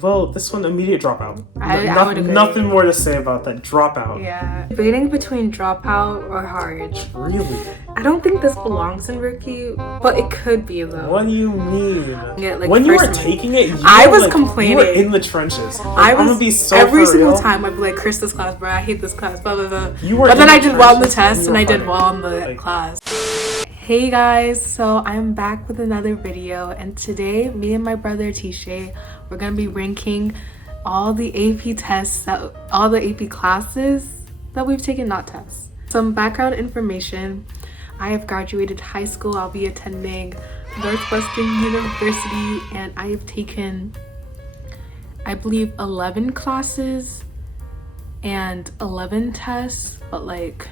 Well, this one, immediate dropout. I would agree. Nothing more to say about that. Dropout. Yeah. Debating between dropout or hard. Really? I don't think this belongs in rookie, but it could be though. What do you mean? Yeah, like when you were personally. taking it, I was complaining. You were in the trenches. I was I'm gonna be so every for single real. time I'd be like, Chris, this class, bro, I hate this class, blah blah blah. You were but then in I the did well on the trenches test and I did fighting. well on the class. Hey guys, so I'm back with another video, and today me and my brother Tishay, we're gonna be ranking all the AP tests, all the AP classes that we've taken, not tests. Some background information. I have graduated high school. I'll be attending Northwestern University, and I have taken, I believe, 11 classes and 11 tests, but like,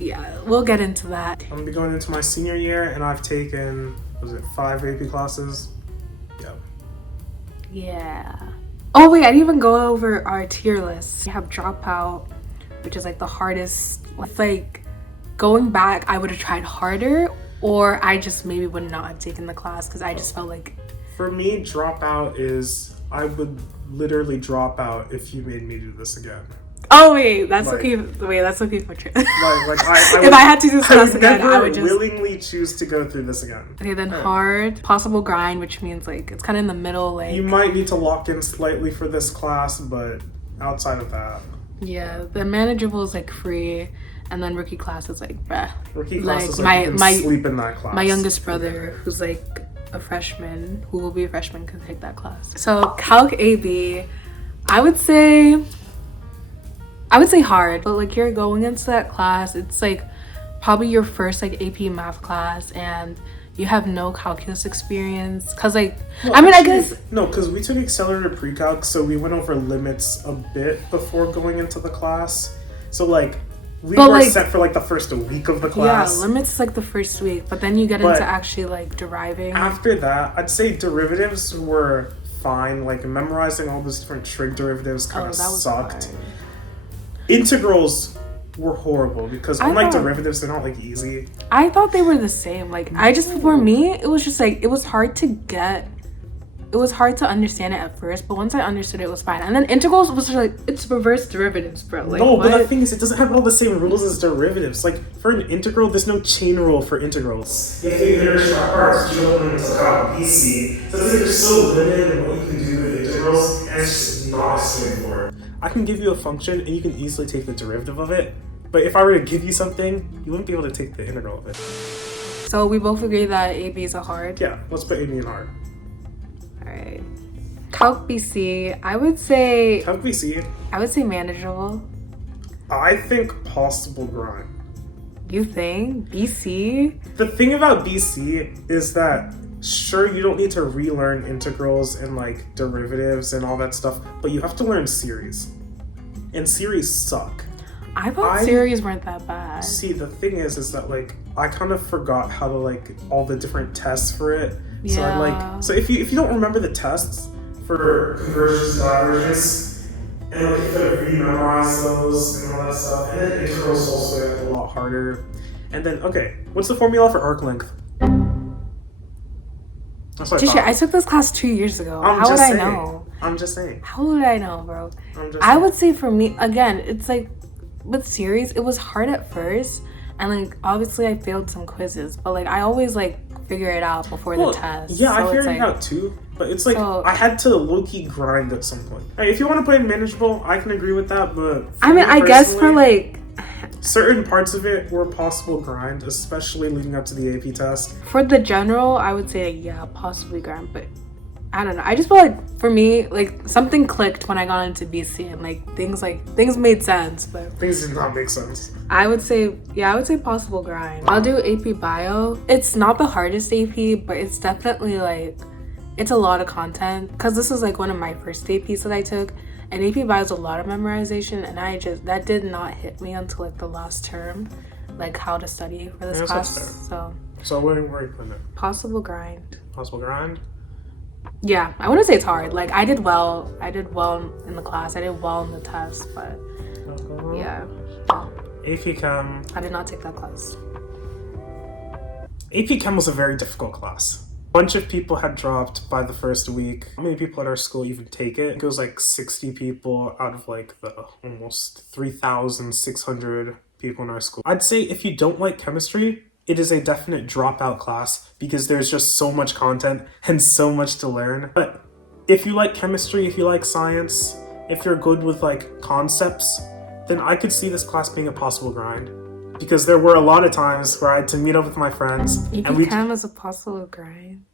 yeah, we'll get into that. I'm gonna be going into my senior year, and I've taken, was it 5 AP classes? Yep. Yeah. Oh wait, I didn't even go over our tier list. We have dropout, which is like the hardest. It's like, going back, I would have tried harder, or I just maybe would not have taken the class because I just felt like. For me, dropout is, I would literally drop out if you made me do this again. Oh wait, that's Like, okay. Wait, that's okay for true. Like I If I had to do this class again, never I would just willingly choose to go through this again. Okay, then hard, possible grind, which means like it's kind of in the middle. Like You might need to lock in slightly for this class, but outside of that, yeah, the manageable is like free, and then rookie class is like bruh. rookie class Like is like you can sleep in that class. My youngest brother, who's like a freshman, who will be a freshman, can take that class. So Calc AB, I would say hard, but like you're going into that class, it's like probably your first like AP math class, and you have no calculus experience. Cause like, Well, I mean, actually, I guess no, because we took accelerated pre-calc, so we went over limits a bit before going into the class. So like, we were like, set for like the first week of the yeah, class. limits is like the first week, but then you get into actually like deriving. After that, I'd say derivatives were fine. Like memorizing all those different trig derivatives kind of sucked. Hard. Integrals were horrible because unlike thought- derivatives, they're not like easy. I thought they were the same. Like for me, it was just like, it was hard to understand it at first, but once I understood it was fine. And then integrals was just like, it's reverse derivatives, bro. Like, no, but what? the thing is, it doesn't have all the same rules as derivatives. Like for an integral, there's no chain rule for integrals. You have to integration by parts, you don't know until about BC. So it's like you're so limited in what you can do with integrals, and it's just not straightforward. I can give you a function, and you can easily take the derivative of it. But if I were to give you something, you wouldn't be able to take the integral of it. So we both agree that AB is a hard. Yeah, let's put AB in hard. Alright. Calc BC, I would say Calc BC, manageable. I think possible grind. You think? BC? The thing about BC is that, sure, you don't need to relearn integrals and like derivatives and all that stuff, but you have to learn series. And series suck. I thought series weren't that bad. See, the thing is that like I kind of forgot how to like all the different tests for it. So Yeah. I'm like, so if you don't remember the tests for conversions, divergence, and like you have to re-memorize those and all that stuff, and then integrals also get a lot harder. And then okay, what's the formula for arc length? That's what I Tisha, thought. I took this class 2 years ago. I'm How would just I saying. know? I'm just saying. How would I know, bro? I'm just I saying. would say for me, again, it's like with series, it was hard at first, and like obviously I failed some quizzes, but like I always like figure it out before the test. Yeah, So I it's figured like, it out too, but it's like So- I had to low-key grind at some point. Hey, if you want to put in manageable, I can agree with that, but for I mean, me I guess for personally, like certain parts of it were possible grind, especially leading up to the AP test. for the general, I would say yeah, possibly grind, but I don't know. I just feel like for me, like something clicked when I got into BC, and like things made sense. But Things did not make sense. I would say possible grind. I'll do AP Bio. It's not the hardest AP, but it's definitely like, it's a lot of content because this was like one of my first APs that I took, and AP Bio is a lot of memorization, and that did not hit me until like the last term, like how to study for this Yeah, class. that's So where are you putting it? possible grind. Possible grind? Yeah, I wouldn't say it's hard. Like I did well in the class. I did well in the test, but yeah. AP Chem. I did not take that class. AP Chem was a very difficult class. bunch of people had dropped by the first week. How many people at our school even take it? It was like 60 people out of like the almost 3,600 people in our school. I'd say if you don't like chemistry, it is a definite dropout class because there's just so much content and so much to learn. But if you like chemistry, if you like science, if you're good with like concepts, then I could see this class being a possible grind. Because there were a lot of times where I had to meet up with my friends. EP Chem was a possible grind.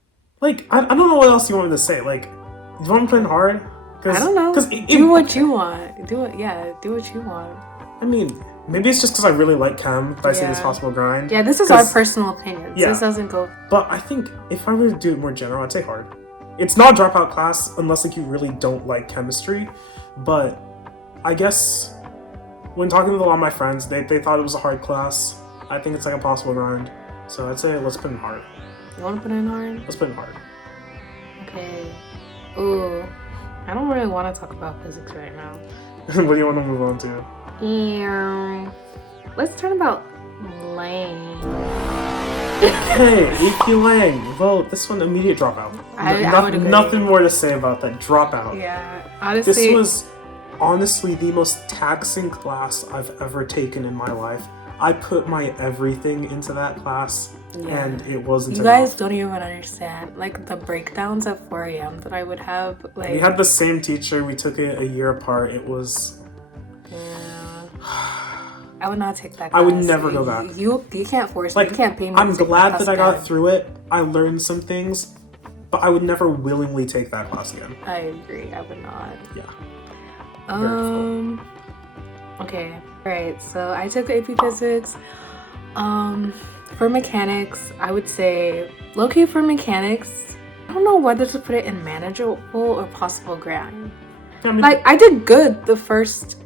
Like, I don't know what else you want me to say. Like, do you want me to put in hard? I don't know. Do what you want. Do what you want. I mean, maybe it's just because I really like chem that I say this possible grind. Yeah, this is our personal opinion. Yeah. This doesn't go... But I think if I were to do it more general, I'd say hard. It's not a dropout class unless like you really don't like chemistry. But I guess... when talking with a lot of my friends, they thought it was a hard class. I think it's like a possible grind. So I'd say let's put in hard. You want to put in hard? Let's put in hard. Okay. Ooh. I don't really want to talk about physics right now. What do you want to move on to? Yeah. Let's talk about Lang. Okay, AP Lang. Well, this one, immediate dropout. I would agree. Nothing more to say about that. Dropout. Yeah. Honestly. This was honestly the most taxing class I've ever taken in my life. I put my everything into that class, and it wasn't You enough. guys don't even understand. Like, the breakdowns at 4 a.m. that I would have. Like, we had the same teacher. We took it a year apart. It was... Yeah. I would not take that class. I would never go back. You can't force me. You can't pay me. I'm glad that I got through it. I learned some things, but I would never willingly take that class again. I agree. I would not. Yeah. Okay. Alright, so I took AP Physics. For mechanics, I would say lowkey for mechanics. I don't know whether to put it in manageable or possible grind. I mean, like, I did good the first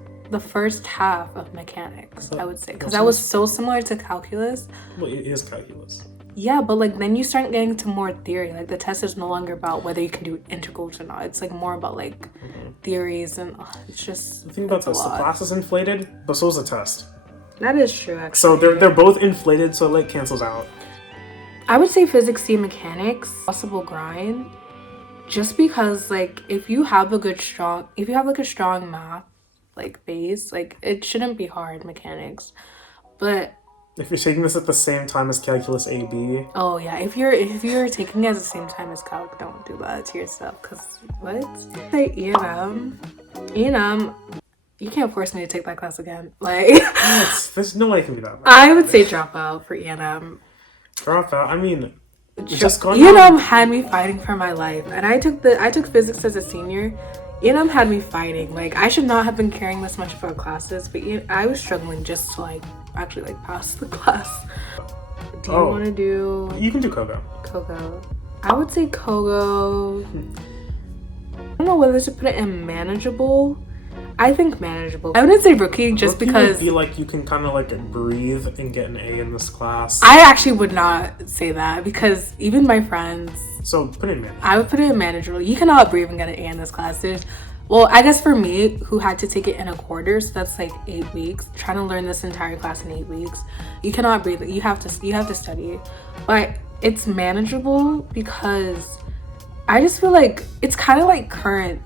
half of mechanics, I would say, because that was so similar to calculus. Well, it is calculus. Yeah, but like then you start getting to more theory. Like the test is no longer about whether you can do integrals or not. It's like more about like theories, and it's just... The thing about this, the class is inflated, but so is the test. That is true, actually. So they're both inflated, so it like cancels out. I would say physics C mechanics, possible grind, just because like if you have a strong math like base, like it shouldn't be hard mechanics. But if you're taking this at the same time as calculus AB, oh yeah, if you're taking it at the same time as calc, don't do that to yourself. Cause what? Say E&M, you can't force me to take that class again. Like, there's no way it can be that bad. I would say drop out for E&M. Drop out. I mean, just E&M had me fighting for my life, and I took physics as a senior. E&M had me fighting. Like, I should not have been caring this much about classes, but I was struggling just to like actually like pass the class. Do you want to do? You can do Kogo. Kogo. I would say Kogo. I don't know whether to put it in manageable. I think manageable. I wouldn't say rookie just rookie because... would be like you can kind of like breathe and get an A in this class. I actually would not say that because even my friends... So put it in manageable. I would put it in manageable. You cannot breathe and get an A in this class. Well, I guess for me, who had to take it in a quarter, so that's like 8 weeks, trying to learn this entire class in 8 weeks, you cannot breathe. You have to study. But it's manageable because I just feel like it's kind of like current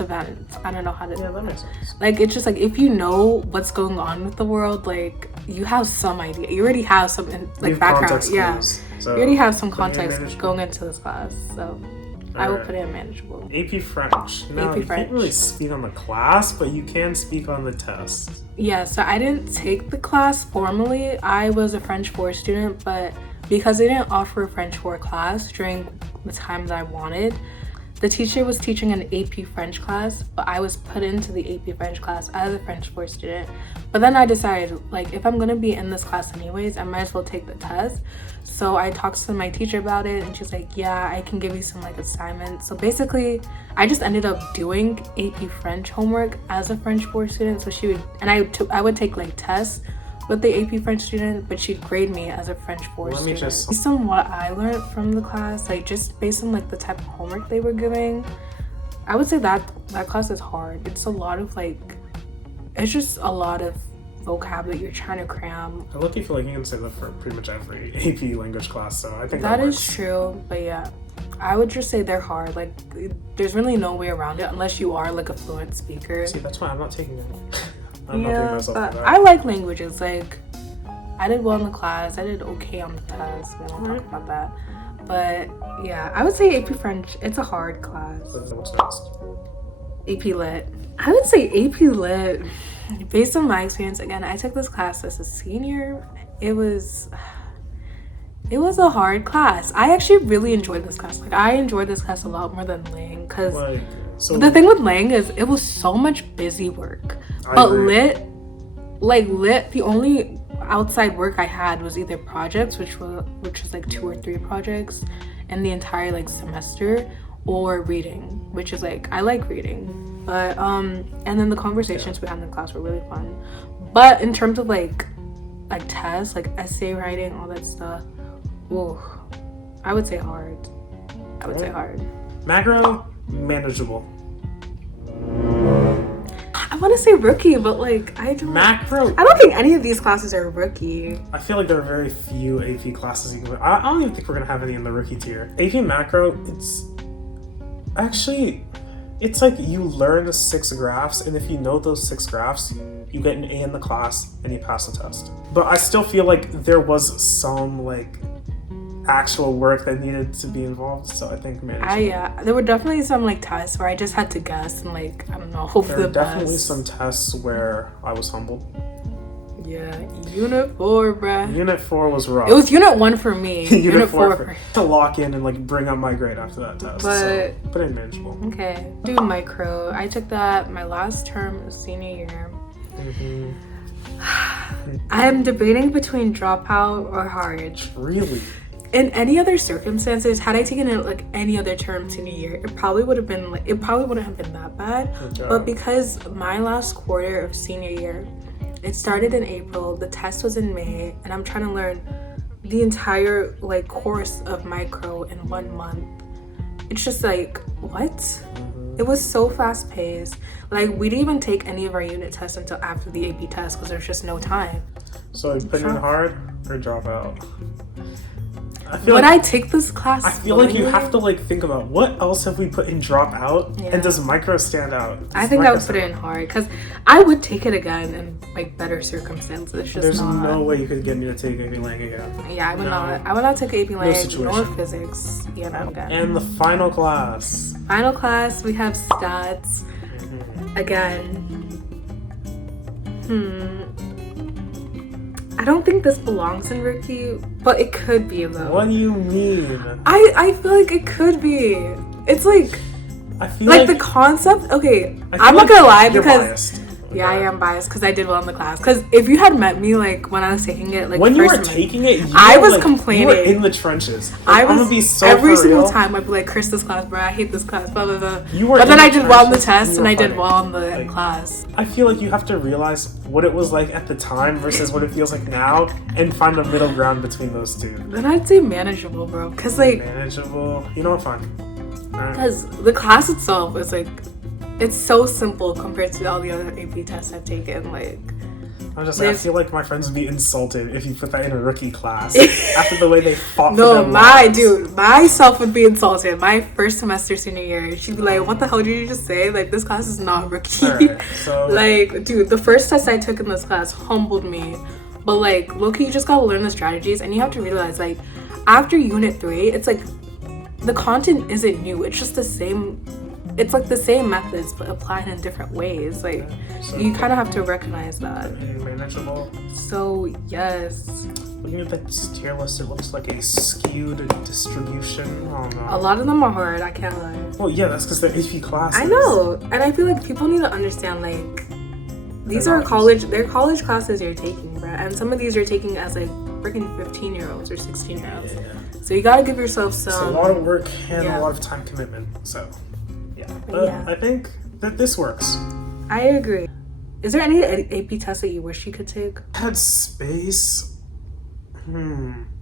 events. I don't know how to do that makes sense. Like, it's just like if you know what's going on with the world, like you have some idea. You already have some like background. Yeah, so you already have some context going into this class. So I will put it in manageable. AP French. No, you can't really speak on the class, but you can speak on the test. Yeah, so I didn't take the class formally. I was a French 4 student, but because they didn't offer a French 4 class during the time that I wanted, the teacher was teaching an AP French class, but I was put into the AP French class as a French 4 student. But then I decided, like, if I'm gonna be in this class anyways, I might as well take the test. So I talked to my teacher about it, and she's like, yeah, I can give you some like assignments. So basically, I just ended up doing AP French homework as a French 4 student. So she would, and I would take like tests with the AP French student, but she'd grade me as a French 4 student. Based on what I learned from the class, like just based on like the type of homework they were giving, I would say that class is hard. It's a lot of like, it's just a lot of vocab that you're trying to cram. I lucky feel like you can say that for pretty much every AP language class, so I think that is true. But yeah, I would just say they're hard. Like, there's really no way around it unless you are like a fluent speaker. See, that's why I'm not taking it. I'm not putting myself but through that. I like languages. Like, I did well in the class. I did okay on the test. We won't talk about that. But yeah, I would say AP French. It's a hard class. What's next? AP Lit. I would say AP Lit. Based on my experience, again, I took this class as a senior. It was a hard class. I actually really enjoyed this class. Like, I enjoyed this class a lot more than Lang, because the thing with Lang is it was so much busy work. But Lit, the only outside work I had was either projects, which was like 2 or 3 projects in the entire like semester, or reading, which is like, I like reading. But and then the conversations we had in the class were really fun. But in terms of like tests, like essay writing, all that stuff, ooh, I would say hard. Say hard. Macro, manageable. I want to say rookie, but like I don't think any of these classes are rookie. I feel like there are very few AP classes. I don't even think we're gonna have any in the rookie tier. AP Macro, it's like you learn the 6 graphs, and if you know those 6 graphs, you get an A in the class and you pass the test. But I still feel like there was some like actual work that needed to be involved, so I think there were definitely some like tests where I just had to guess and like, I don't know, hope for the best. There were definitely some tests where I was humbled. Yeah, Unit 4, bruh. Unit 4 was rough. It was Unit 1 for me. Unit 4 to lock in and like bring up my grade after that test. But it's manageable. Okay. Do micro. I took that my last term of senior year. I am debating between dropout or hard. Really? In any other circumstances, had I taken it like any other term senior year, it probably wouldn't have been that bad. Okay. But because my last quarter of senior year, it started in April, the test was in May, and I'm trying to learn the entire like course of micro in 1 month. It's just like, what? It was so fast paced. Like, we didn't even take any of our unit tests until after the AP test because there's just no time. So put in hard or drop out? I take this class, I feel like you have to like think about what else have we put in drop out, and does micro stand out? I think I would put it in hard because I would take it again in like better circumstances. There's no way you could get me to take AP Lang again. Yeah, I would not. I would not take AP Lang nor physics. Yeah, no, again. And the final class. Final class, we have stats. Again. I don't think this belongs in rookie, but it could be though. What do you mean? I feel like it could be. It's like, I feel like the concept. Okay, I'm not gonna lie because Yeah, I am biased because I did well in the class. Because if you had met me like when I was taking it, like when you were taking it, I was complaining. You were in the trenches. I was be so every single time. I'd be like, "Chris, this class, bro. I hate this class." Blah blah blah. But then I did well in the test, and I did well in the class. I feel like you have to realize what it was like at the time versus what it feels like now, and find a middle ground between those two. Then I'd say manageable, bro. Because like manageable. You know what? Fine. Because the class itself is like. It's so simple compared to all the other AP tests I've taken. Like, I feel like my friends would be insulted if you put that in a rookie class after the way they fought. No, myself would be insulted. My first semester senior year, she'd be like, "What the hell did you just say? Like, this class is not rookie." Right, so like, dude, the first test I took in this class humbled me. But like, low-key, you just gotta learn the strategies, and you have to realize, like, after Unit 3, it's like the content isn't new. It's just the same. It's like the same methods but applied in different ways. Like, so you kind of have to recognize that. Manageable. So yes. Looking at the tier list, it looks like a skewed distribution. Oh no. A lot of them are hard. I can't lie. Well, yeah, that's because they're AP classes. I know, and I feel like people need to understand like these are college. They're college classes you're taking, bruh. And some of these you're taking as like freaking 15-year-olds or 16-year-olds. Yeah. So you gotta give yourself some. It's a lot of work and a lot of time commitment. So. But I think that this works. I agree. Is there any AP test that you wish you could take? If I had space,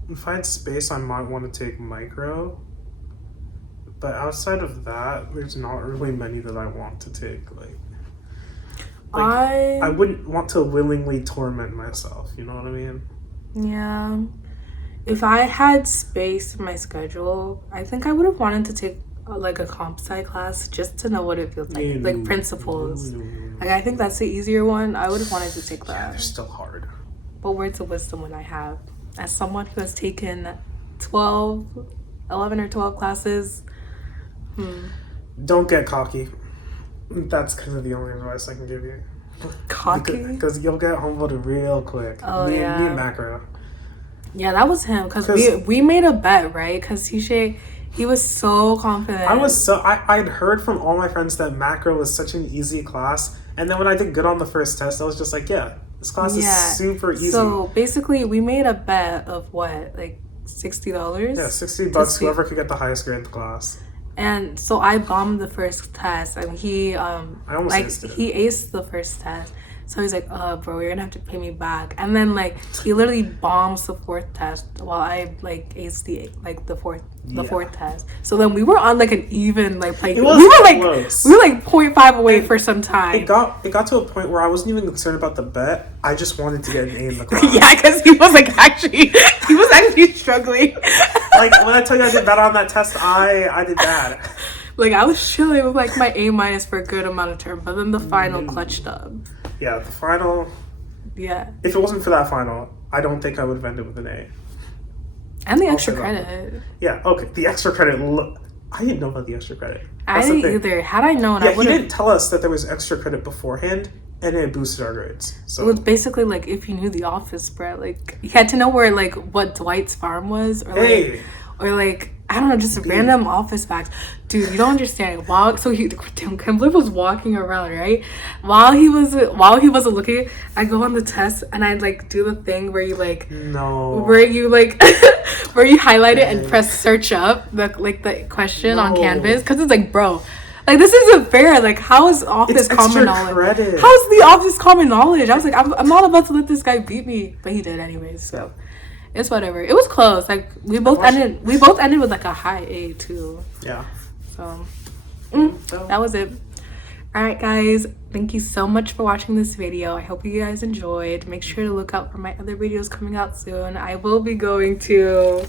if I had space, I might want to take micro. But outside of that, there's not really many that I want to take. I wouldn't want to willingly torment myself. You know what I mean? Yeah. if I had space in my schedule, I think I would have wanted to take like a comp sci class just to know what it feels like principles. Like I think that's the easier one. I would have wanted to take that. Yeah, they're still hard. But words of wisdom when I have, as someone who has taken 11 or 12 classes. Don't get cocky. That's kind of the only advice I can give you. Cocky? Because you'll get humbled real quick. Oh, me yeah. and Macro. Yeah, that was him. Because we made a bet, right? Because he was so confident. I'd heard from all my friends that Macro was such an easy class. And then when I did good on the first test, I was just like, yeah, this class is super easy. So basically, we made a bet of what? Like $60? Yeah, $60, whoever could get the highest grade in the class. And so I bombed the first test, and he aced the first test. So he's like, bro, you're gonna have to pay me back. And then like he literally bombs the fourth test while I like aced the fourth test. So then we were on like an even like play. We were like 0.5 away for some time. It got to a point where I wasn't even concerned about the bet. I just wanted to get an A in the class. Yeah, because he was actually struggling. Like when I tell you I did bad on that test, I did bad. Like I was chilling with like my A- for a good amount of term, but then the final clutched up. Yeah, the final. Yeah. If it wasn't for that final, I don't think I would have ended with an A. And the extra credit. Yeah, okay. The extra credit. I didn't know about the extra credit. I didn't either. Had I known, I would have. He didn't tell us that there was extra credit beforehand, and it boosted our grades. So it was basically like if you knew the office spread, like you had to know where like what Dwight's farm was, or like I don't know, just random office facts. Dude, you don't understand. Kimberly was walking around, right? While he wasn't looking, I go on the test and I like do the thing where you like where you like where you highlight it and press search up the question on Canvas, because it's like, bro, like this isn't fair. Like how is office common knowledge? Credit. How is the office common knowledge? I was like, I'm not about to let this guy beat me, but he did anyways. So. It's whatever. It was close. Like we both ended with like a high A too. Yeah. So that was it. All right, guys. Thank you so much for watching this video. I hope you guys enjoyed. Make sure to look out for my other videos coming out soon. I will be going to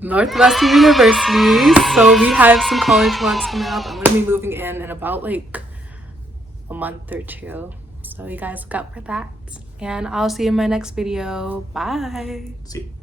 Northwestern University, so we have some college vlogs coming up. I'm gonna be moving in about like a month or two. So you guys look out for that. And I'll see you in my next video. Bye. See you.